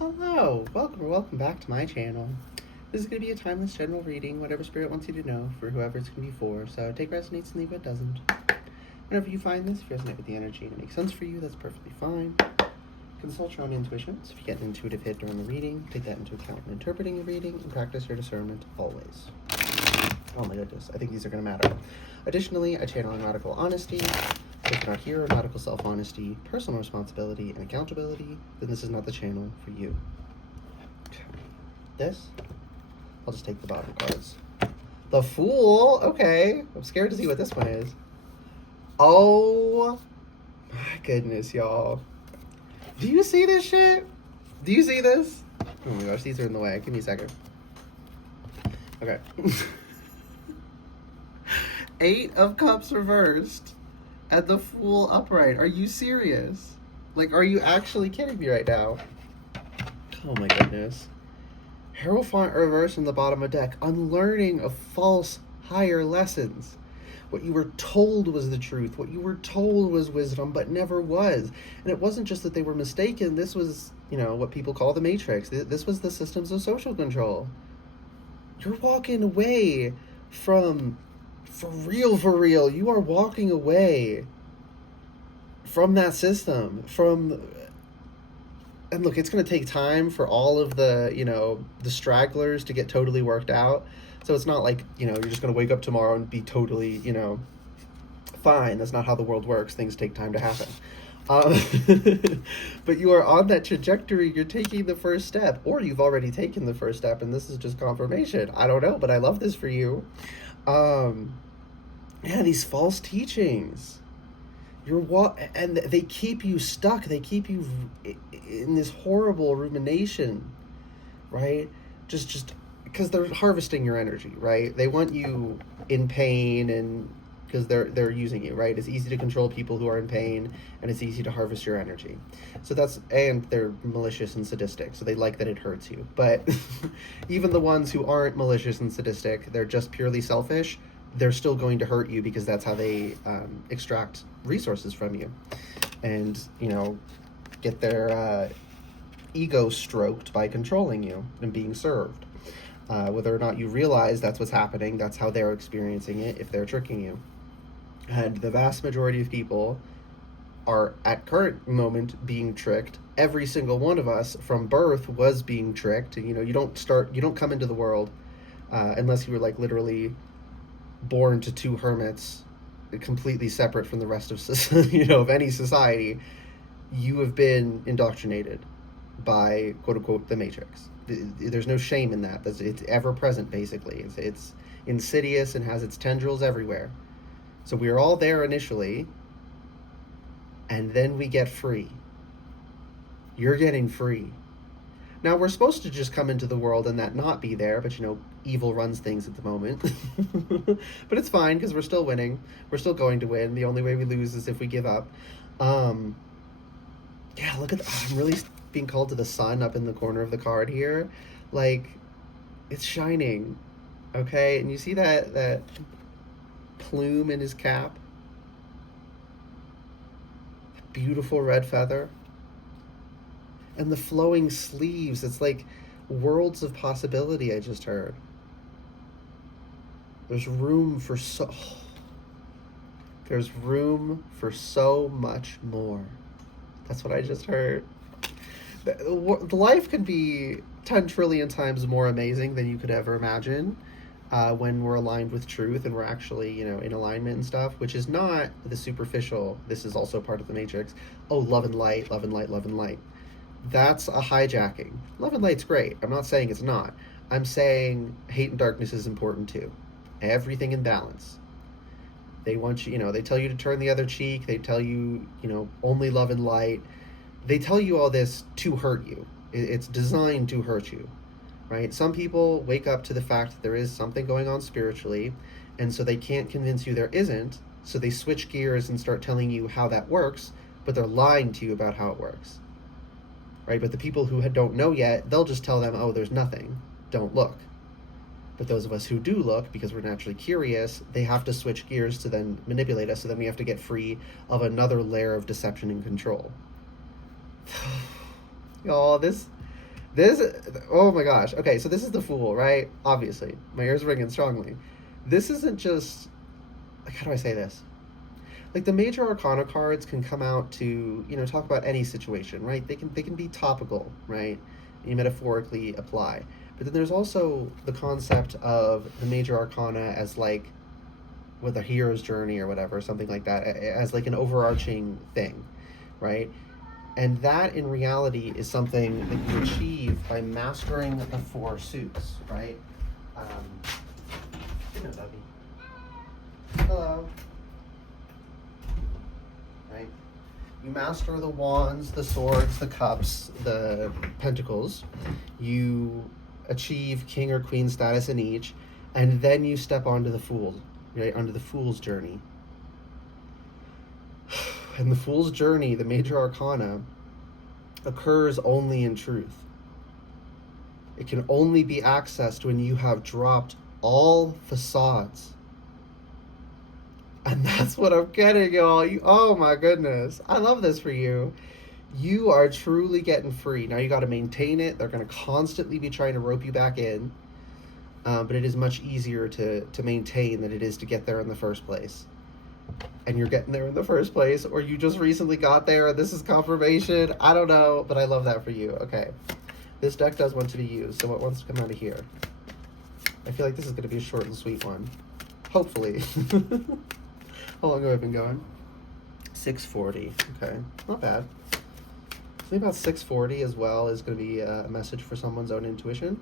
Hello, welcome or welcome back to my channel. This is going to be a timeless general reading, whatever spirit wants you to know, for whoever it's going to be for. So take resonates and leave what doesn't. Whenever you find this, if you resonate with the energy and it makes sense for you, that's perfectly fine. Consult your own intuitions. If you get an intuitive hit during the reading, take that into account when interpreting the reading and practice your discernment always. Oh my goodness, I think these are going to matter. Additionally, I channel nautical honesty. If you're not here, nautical self-honesty, personal responsibility, and accountability, then this is not the channel for you. This, I'll just take the bottom cards. The Fool, okay. I'm scared to see what this one is. Oh my goodness, y'all. Do you see this shit? Do you see this? Oh my gosh, these are in the way. Give me a second. Okay. 8 of Cups reversed and the Fool upright. Are you serious? Like, are you actually kidding me right now? Oh my goodness. Hierophant reversed in the bottom of deck. Unlearning of false higher lessons. What you were told was the truth. What you were told was wisdom, but never was. And it wasn't just that they were mistaken. This was, what people call the Matrix. This was the systems of social control. You're walking away from... For real, you are walking away from that system, and look, it's going to take time for all of the, the stragglers to get totally worked out. So it's not like, you're just going to wake up tomorrow and be totally, fine. That's not how the world works. Things take time to happen. But you are on that trajectory. You're taking the first step, or you've already taken the first step, and this is just confirmation. I don't know, but I love this for you. Yeah, these false teachings. And they keep you stuck. They keep you in this horrible rumination, right? Just because they're harvesting your energy, right? They want you in pain, and because they're using you, right? It's easy to control people who are in pain, and it's easy to harvest your energy. So and they're malicious and sadistic, so they like that it hurts you. But even the ones who aren't malicious and sadistic, they're just purely selfish, they're still going to hurt you because that's how they extract resources from you and, get their ego stroked by controlling you and being served. Whether or not you realize that's what's happening, that's how they're experiencing it if they're tricking you. And the vast majority of people are at current moment being tricked. Every single one of us from birth was being tricked. You don't come into the world unless you were like literally born to 2 hermits, completely separate from the rest of of any society. You have been indoctrinated by quote unquote the Matrix. There's no shame in that. It's ever present, basically. It's insidious and has its tendrils everywhere. So we're all there initially, and then we get free. You're getting free. Now, we're supposed to just come into the world and that not be there, but, evil runs things at the moment. But it's fine, because we're still winning. We're still going to win. The only way we lose is if we give up. Yeah, look at I'm really being called to the sun up in the corner of the card here. Like, it's shining, okay? And you see that plume in his cap? Beautiful red feather. And the flowing sleeves, it's like worlds of possibility. I just heard there's room for so much more. That's what I just heard. The life could be 10 trillion times more amazing than you could ever imagine when we're aligned with truth and we're actually, in alignment and stuff, which is not the superficial. This is also part of the Matrix. Oh, love and light, love and light, love and light. That's a hijacking. Love and light's great. I'm not saying it's not. I'm saying hate and darkness is important too. Everything in balance. They want you, they tell you to turn the other cheek. They tell you, only love and light. They tell you all this to hurt you. It's designed to hurt you, right? Some people wake up to the fact that there is something going on spiritually, and so they can't convince you there isn't, so they switch gears and start telling you how that works, but they're lying to you about how it works. Right? But the people who don't know yet, they'll just tell them, oh, there's nothing. Don't look. But those of us who do look, because we're naturally curious, they have to switch gears to then manipulate us, so then we have to get free of another layer of deception and control. Y'all, this This, oh my gosh. Okay, so this is the Fool, right? Obviously. My ears ringing strongly. This isn't just, like, how do I say this? Like, the major arcana cards can come out to, talk about any situation, right? They can be topical, right? You metaphorically apply. But then there's also the concept of the major arcana as, like, with a hero's journey or whatever, something like that, as like an overarching thing, right? And that in reality is something that you achieve by mastering the four suits, right? Um, you know, Dubby. Hello. Right? You master the wands, the swords, the cups, the pentacles. You achieve king or queen status in each, and then you step onto the Fool, right? Onto the Fool's journey. And the Fool's journey, the major arcana, occurs only in truth. It can only be accessed when you have dropped all facades. And that's what I'm getting, y'all. Oh my goodness. I love this for you. You are truly getting free. Now you got to maintain it. They're going to constantly be trying to rope you back in. But it is much easier to maintain than it is to get there in the first place. And you're getting there in the first place, or you just recently got there and this is confirmation. I don't know, but I love that for you. Okay. This deck does want to be used, so what wants to come out of here? I feel like this is going to be a short and sweet one. Hopefully. How long have I been going? 6:40. Okay. Not bad. Something about 6:40 as well is going to be a message for someone's own intuition.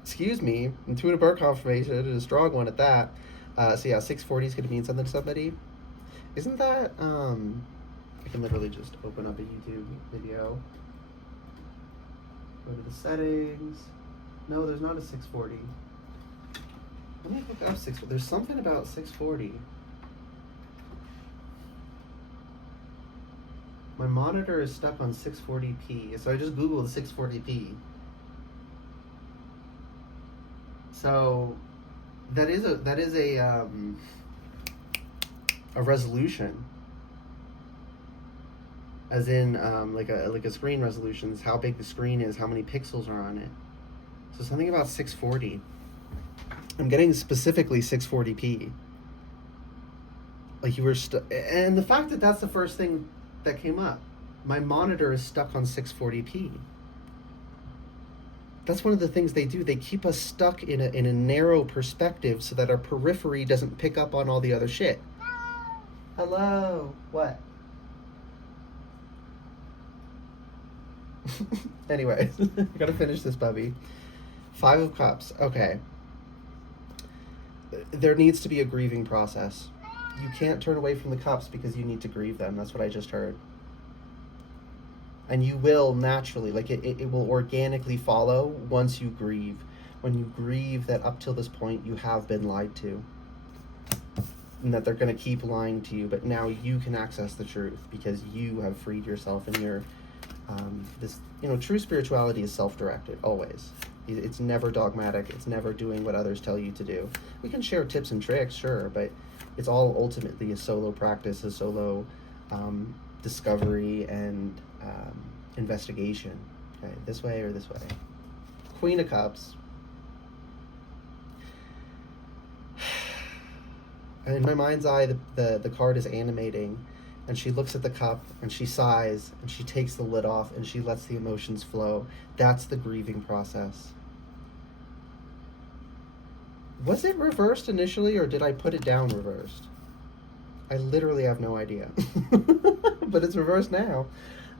Excuse me. Intuitive birth confirmation, and a strong one at that. So yeah, 6:40 is going to mean something to somebody. Isn't that, I can literally just open up a YouTube video. Go to the settings. No, there's not a 6:40. Let me look up 6:40. There's something about 6:40. My monitor is stuck on 640p, so I just googled 640p. So that is a resolution, as in like a screen resolution is how big the screen is, how many pixels are on it. So something about 640. I'm getting specifically 640p. Like you were and the fact that that's the first thing that came up. My monitor is stuck on 640p. That's one of the things they do. They keep us stuck in a narrow perspective so that our periphery doesn't pick up on all the other shit. Hello. What? Anyway, I gotta finish this puppy. 5 of Cups. Okay. There needs to be a grieving process. You can't turn away from the cups because you need to grieve them. That's what I just heard. And you will naturally, like it will organically follow once you grieve. When you grieve that up till this point you have been lied to. And that they're going to keep lying to you, but now you can access the truth because you have freed yourself, and you're true spirituality is self-directed always. It's never dogmatic. It's never doing what others tell you to do. We can share tips and tricks, sure, but it's all ultimately a solo practice, a solo discovery and investigation. Okay, this way or this way. Queen of Cups. And in my mind's eye, the card is animating, and she looks at the cup, and she sighs, and she takes the lid off, and she lets the emotions flow. That's the grieving process. Was it reversed initially, or did I put it down reversed? I literally have no idea. But it's reversed now.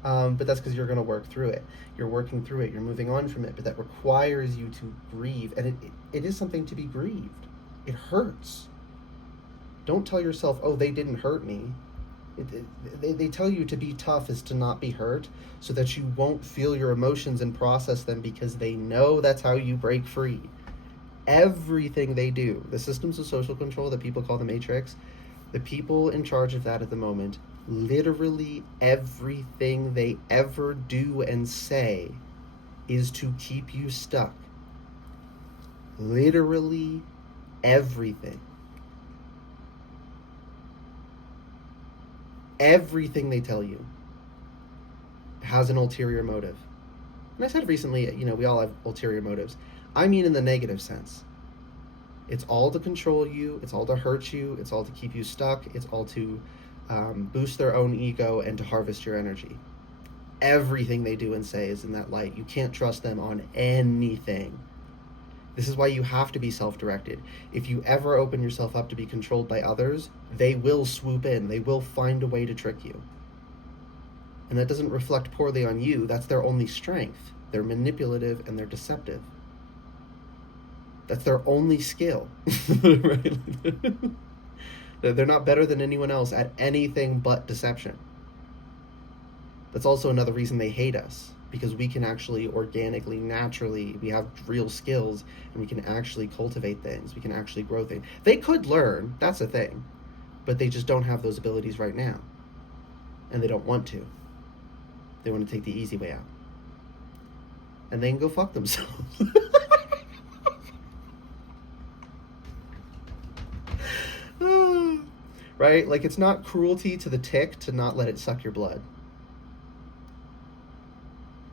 But that's because you're going to work through it. You're working through it. You're moving on from it. But that requires you to grieve. And it is something to be grieved. It hurts. Don't tell yourself, oh, they didn't hurt me. They tell you to be tough is to not be hurt, so that you won't feel your emotions and process them, because they know that's how you break free. Everything they do, the systems of social control that people call the Matrix, the people in charge of that at the moment, literally everything they ever do and say is to keep you stuck. Literally everything. Everything they tell you has an ulterior motive. and I said recently, we all have ulterior motives. I mean in the negative sense. It's all to control you. It's all to hurt you. It's all to keep you stuck. It's all to boost their own ego and to harvest your energy. Everything they do and say is in that light. You can't trust them on anything. This is why you have to be self-directed. If you ever open yourself up to be controlled by others, they will swoop in. They will find a way to trick you. And that doesn't reflect poorly on you. That's their only strength. They're manipulative and they're deceptive. That's their only skill. Right? They're not better than anyone else at anything but deception. That's also another reason they hate us, because we can actually organically, naturally, we have real skills, and we can actually cultivate things. We can actually grow things. They could learn, that's the thing, but they just don't have those abilities right now. And they don't want to. They want to take the easy way out. And they can go fuck themselves. Right? Like, it's not cruelty to the tick to not let it suck your blood.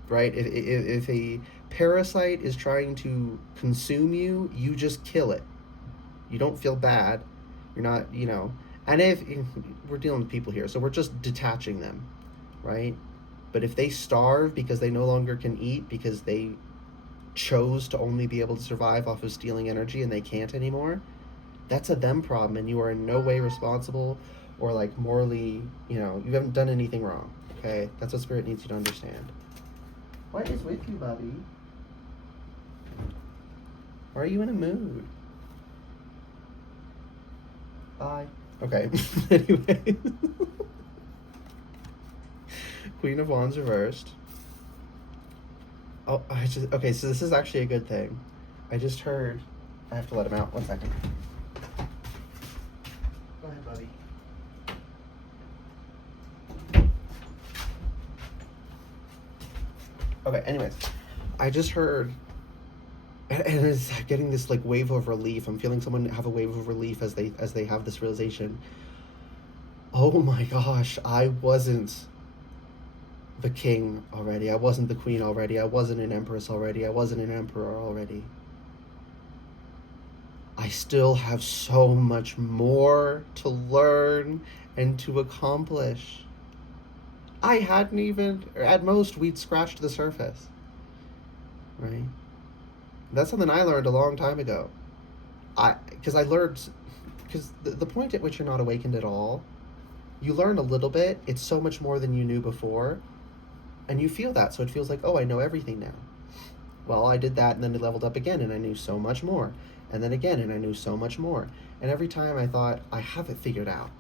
Right? If a parasite is trying to consume you, you just kill it. You don't feel bad. You're not, and if we're dealing with people here, so we're just detaching them, right? But if they starve because they no longer can eat, because they chose to only be able to survive off of stealing energy and they can't anymore, that's a them problem, and you are in no way responsible or like morally, you haven't done anything wrong. Okay? That's what Spirit needs you to understand. What is with you, Bubby? Why are you in a mood? Bye. Okay. Anyway. Queen of Wands reversed. Oh, okay, so this is actually a good thing. I just heard, I have to let him out. 1 second. Go ahead, buddy. Okay, anyways, I just heard, and it's getting this like wave of relief. I'm feeling someone have a wave of relief as they have this realization. Oh my gosh, I wasn't the king already. I wasn't the queen already. I wasn't an empress already. I wasn't an emperor already. I still have so much more to learn and to accomplish. I hadn't even, or at most, we'd scratched the surface. Right? That's something I learned a long time ago. Because the point at which you're not awakened at all, you learn a little bit. It's so much more than you knew before. And you feel that. So it feels like, oh, I know everything now. Well, I did that, and then it leveled up again, and I knew so much more. And then again, and I knew so much more. And every time I thought, I have it figured out.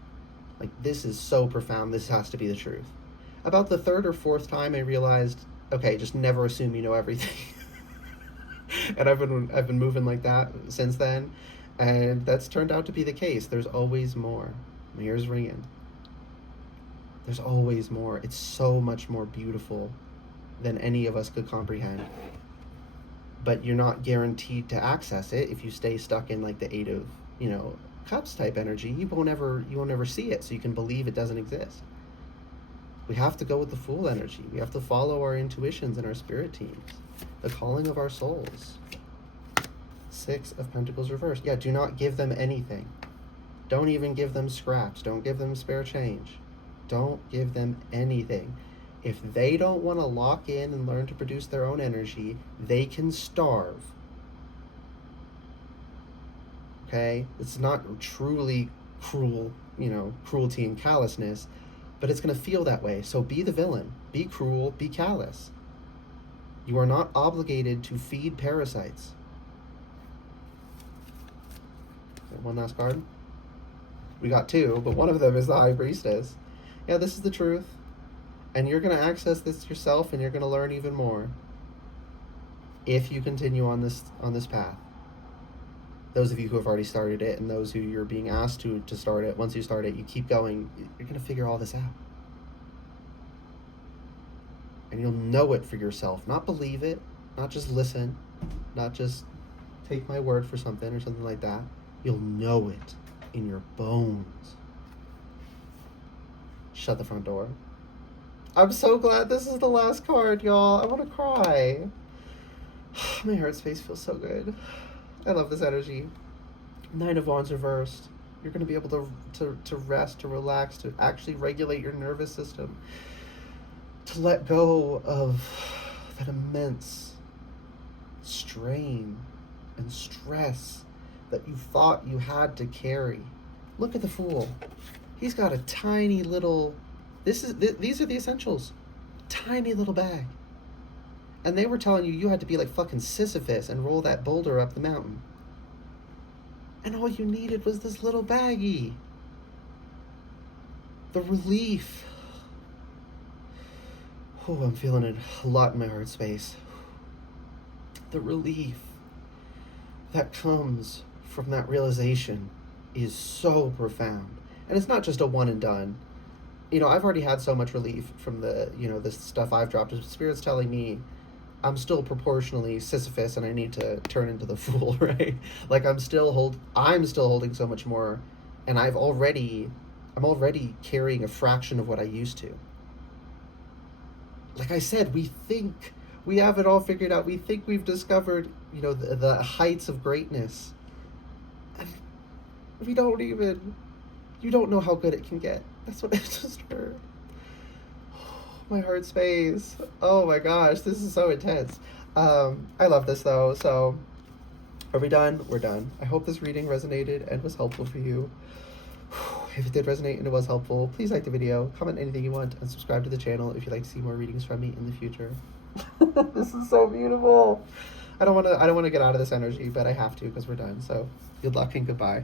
Like, this is so profound. This has to be the truth. About the third or fourth time, I realized, okay, just never assume you know everything. And I've been moving like that since then, and that's turned out to be the case. There's always more. My ears ringing. There's always more. It's so much more beautiful than any of us could comprehend. But you're not guaranteed to access it if you stay stuck in like the Eight of, Cups type energy. You won't ever see it, so you can believe it doesn't exist. We have to go with the Fool energy. We have to follow our intuitions and our spirit teams. The calling of our souls. 6 of Pentacles reversed. Yeah, do not give them anything. Don't even give them scraps. Don't give them spare change. Don't give them anything. If they don't want to lock in and learn to produce their own energy, they can starve. Okay? It's not truly cruel, cruelty and callousness, but it's going to feel that way. So be the villain. Be cruel. Be callous. You are not obligated to feed parasites. One last card. We got 2, but one of them is the High Priestess. Yeah, this is the truth. And you're going to access this yourself, and you're going to learn even more if you continue on this path. Those of you who have already started it, and those who you're being asked to start it, once you start it, you keep going, you're going to figure all this out. And you'll know it for yourself. Not believe it, not just listen, not just take my word for something or something like that. You'll know it in your bones. Shut the front door. I'm so glad this is the last card, y'all. I want to cry. My heart space feels so good. I love this energy. Nine of Wands reversed. You're going to be able to rest, to relax, to actually regulate your nervous system, to let go of that immense strain and stress that you thought you had to carry. Look at the Fool. He's got a tiny little... These are the essentials. Tiny little bag. And they were telling you had to be like fucking Sisyphus and roll that boulder up the mountain. And all you needed was this little baggie. The relief. Oh, I'm feeling it a lot in my heart space. The relief that comes from that realization is so profound. And it's not just a one and done. You know, I've already had so much relief from the, this stuff I've dropped. Spirit's telling me I'm still proportionally Sisyphus and I need to turn into the Fool, right? Like I'm still holding so much more, and I'm already carrying a fraction of what I used to. Like I said, we think we have it all figured out. We think we've discovered, the heights of greatness. And we don't even, you don't know how good it can get. That's what I just heard. My heart space. Oh my gosh, this is so intense. I love this though. So, are we done? We're done. I hope this reading resonated and was helpful for you. If it did resonate and it was helpful, please like the video, comment anything you want, and subscribe to the channel if you'd like to see more readings from me in the future. This is so beautiful. I don't want to get out of this energy, but I have to because we're done. So, good luck and goodbye.